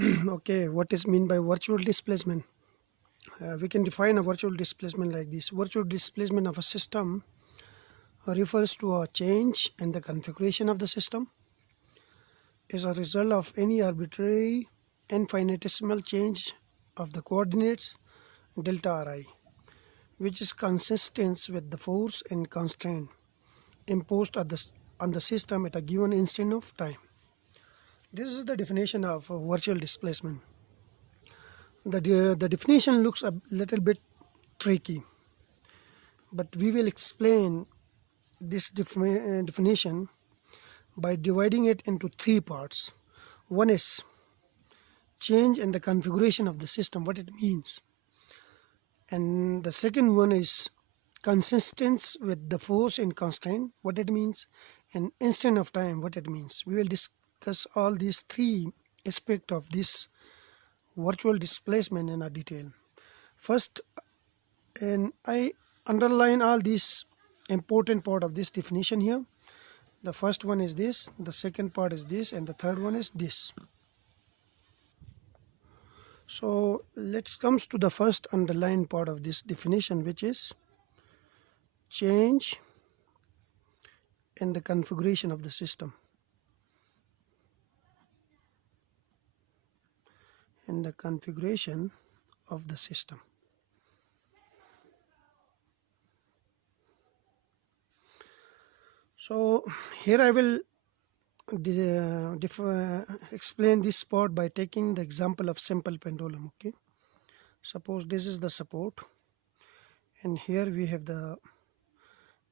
Okay, what is mean by virtual displacement? We can define a virtual displacement like this. Virtual displacement of a system refers to a change in the configuration of the system is a result of any arbitrary infinitesimal change of the coordinates delta Ri, which is consistent with the force and constraint imposed on the system at a given instant of time. This is the definition of virtual displacement. The definition looks a little bit tricky, but we will explain this definition by dividing it into three parts. One is change in the configuration of the system, what it means. And the second one is consistence with the force and constraint, what it means. And instant of time, what it means. We will discuss all these three aspects of this virtual displacement in a detail. First, and I underline all these important part of this definition here. The first one is this, the second part is this, and the third one is this. So let's comes to the first underlined part of this definition, which is change in the configuration of the system. In the configuration of the system. So here I will explain this part by taking the example of simple pendulum. Okay, suppose this is the support, and here we have the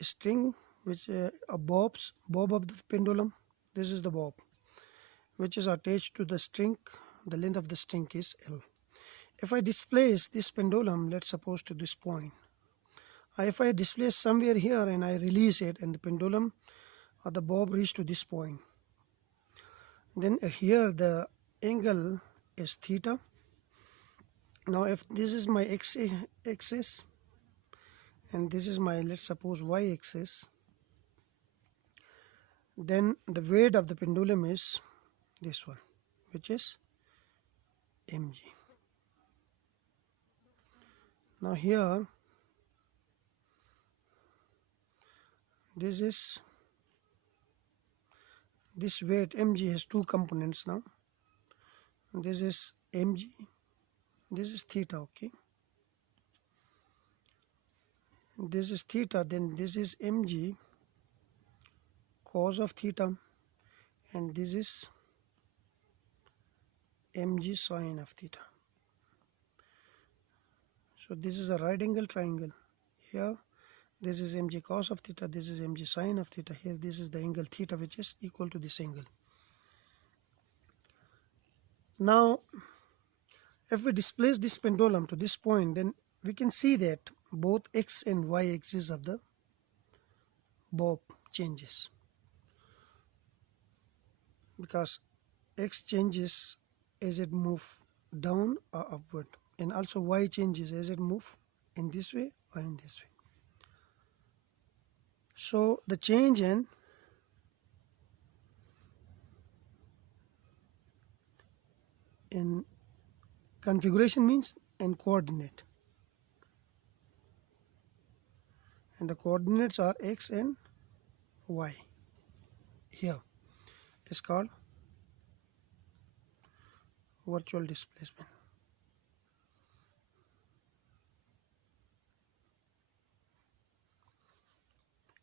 string, which a bob of the pendulum. This is the bob which is attached to the string. The length of the string is L. If I displace this pendulum, let's suppose to this point, if I displace somewhere here and I release it, and the pendulum or the bob reach to this point, then here the angle is theta. Now if this is my x axis and this is my, let's suppose, y axis, then the weight of the pendulum is this one, which is mg. Now here this weight mg has two components. Now this is mg, this is theta. Okay, this is theta, then this is mg cos of theta, and this is mg sine of theta. So this is a right angle triangle. Here this is mg cos of theta, this is mg sine of theta. Here this is the angle theta, which is equal to this angle. Now if we displace this pendulum to this point, then we can see that both x and y axis of the bob changes, because x changes as it move down or upward, and also y changes as it move in this way or in this way. So the change in configuration means in coordinate, and the coordinates are x and y. Here is called virtual displacement.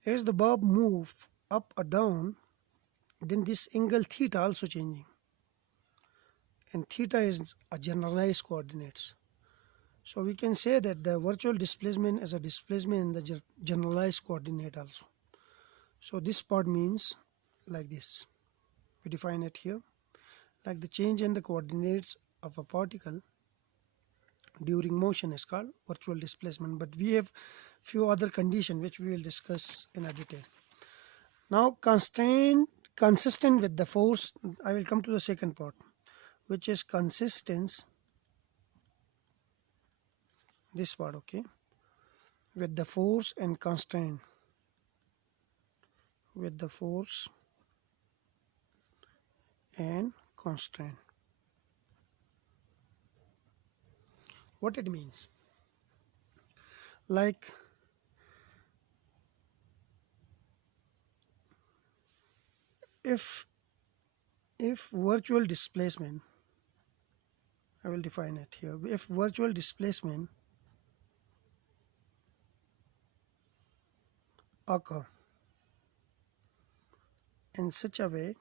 As the bob move up or down, then this angle theta also changing, and theta is a generalized coordinates. So we can say that the virtual displacement is a displacement in the generalized coordinate also. So this part means like this. We define it here like the change in the coordinates of a particle during motion is called virtual displacement. But we have few other conditions which we will discuss in a detail. Now consistent with the force, I will come to the second part, which is consistence, this part. Okay, with the force and constraint, with the force and constraint. What it means? Like if virtual displacement, I will define it here. If virtual displacement occur in such a way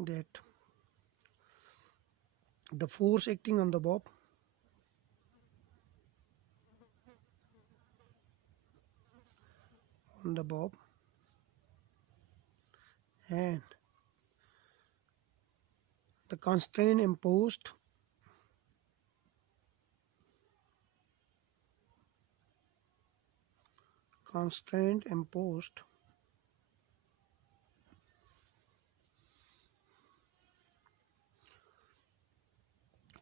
that the force acting on the bob and the constraint imposed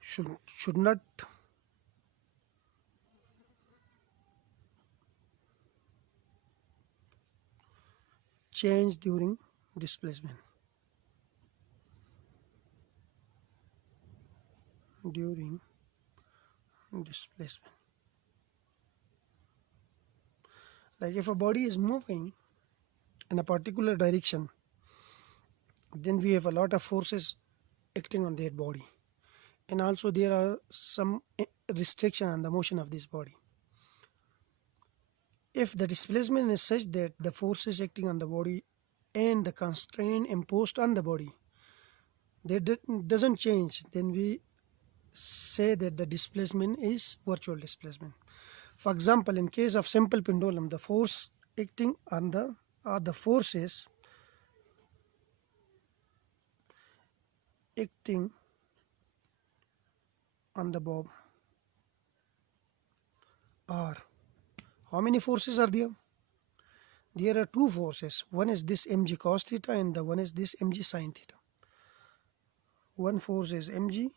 should not change during displacement. During displacement, like if a body is moving in a particular direction, then we have a lot of forces acting on that body, and also there are some restriction on the motion of this body. If the displacement is such that the forces acting on the body and the constraint imposed on the body doesn't change, then we say that the displacement is virtual displacement. For example, in case of simple pendulum, the force acting on the forces acting on the bob are, how many forces are there? There are two forces. One is this mg cos theta and the one is this mg sin theta. One force is mg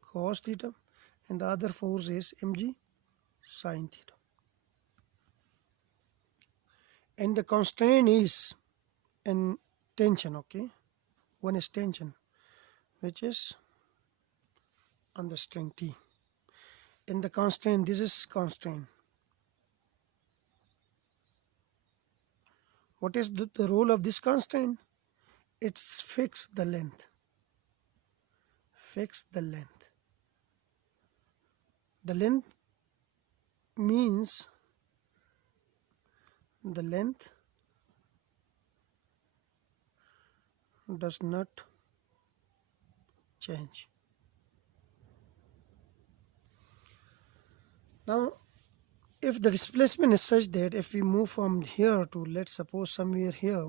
cos theta and the other force is mg sin theta. And the constraint is in tension, okay? One is tension, which is on the string T. In the constraint, this is constraint. What is the role of this constraint? It's fix the length. Fix the length. The length means the length does not change. Now, if the displacement is such that if we move from here to, let's suppose, somewhere here,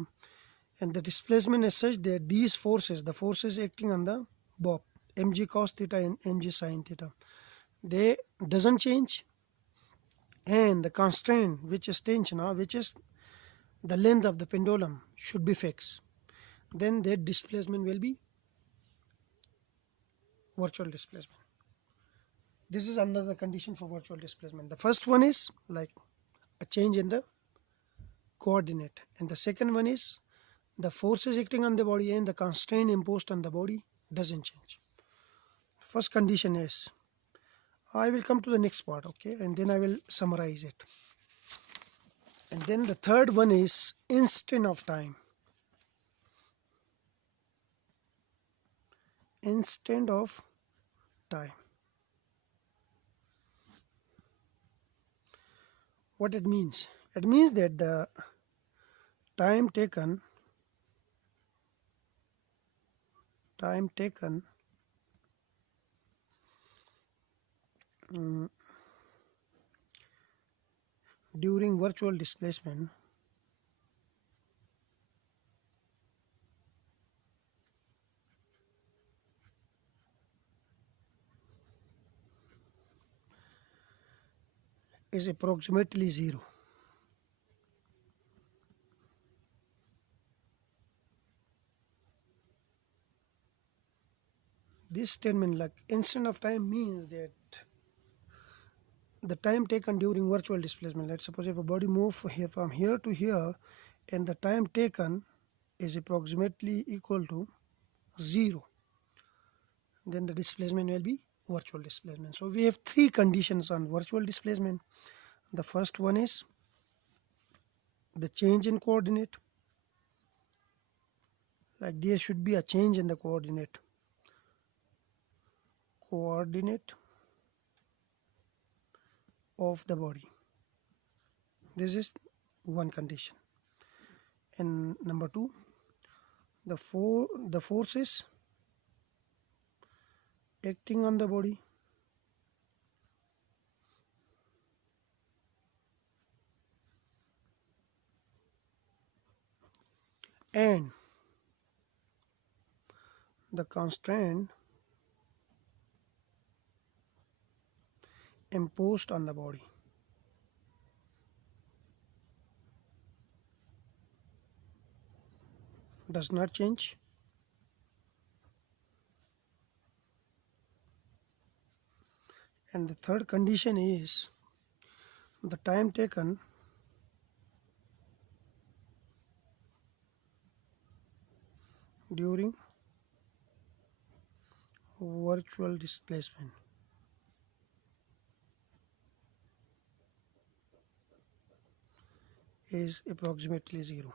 and the displacement is such that these forces, the forces acting on the bob, mg cos theta and mg sin theta, they doesn't change, and the constraint, which is tension, or which is the length of the pendulum, should be fixed, then that displacement will be virtual displacement. This is another condition for virtual displacement. The first one is like a change in the coordinate, and the second one is the forces acting on the body and the constraint imposed on the body doesn't change. First condition is, I will come to the next part, okay, and then I will summarize it. And then the third one is instant of time. Instant of time. What it means? It means that the time taken during virtual displacement is approximately 0. This statement, like instant of time, means that the time taken during virtual displacement, let's suppose if a body moves from here to here, and the time taken is approximately equal to 0, then the displacement will be virtual displacement. So we have three conditions on virtual displacement. The first one is the change in coordinate, like there should be a change in the coordinate of the body. This is one condition. And number two, the forces acting on the body and the constraint imposed on the body. Does not change. And the third condition is the time taken during virtual displacement is approximately 0.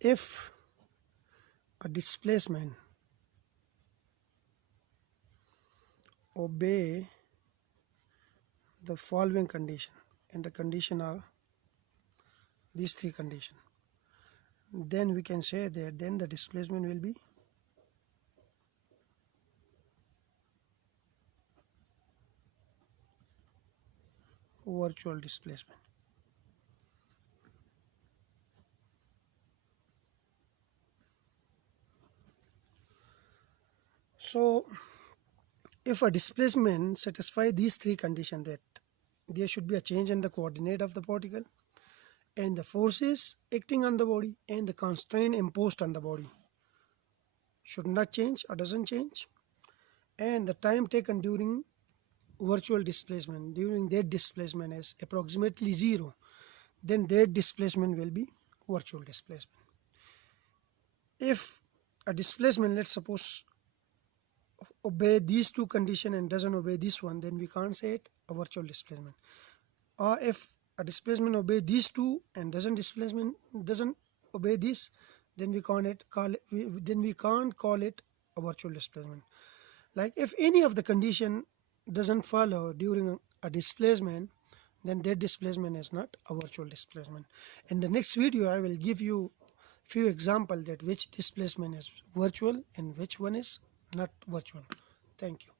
If a displacement obey the following condition, and the condition are these three conditions, then we can say that then the displacement will be virtual displacement. So if a displacement satisfies these three conditions, that there should be a change in the coordinate of the particle, and the forces acting on the body and the constraint imposed on the body should not change or doesn't change, and the time taken during virtual displacement, during that displacement is approximately 0, then that displacement will be virtual displacement. If a displacement, let's suppose, obey these two conditions and doesn't obey this one, then we can't say it a virtual displacement. Or if a displacement obey these two and doesn't obey this, then we can't call it a virtual displacement. Like if any of the condition doesn't follow during a displacement, then that displacement is not a virtual displacement. In the next video, I will give you few examples that which displacement is virtual and which one is not virtual. Thank you.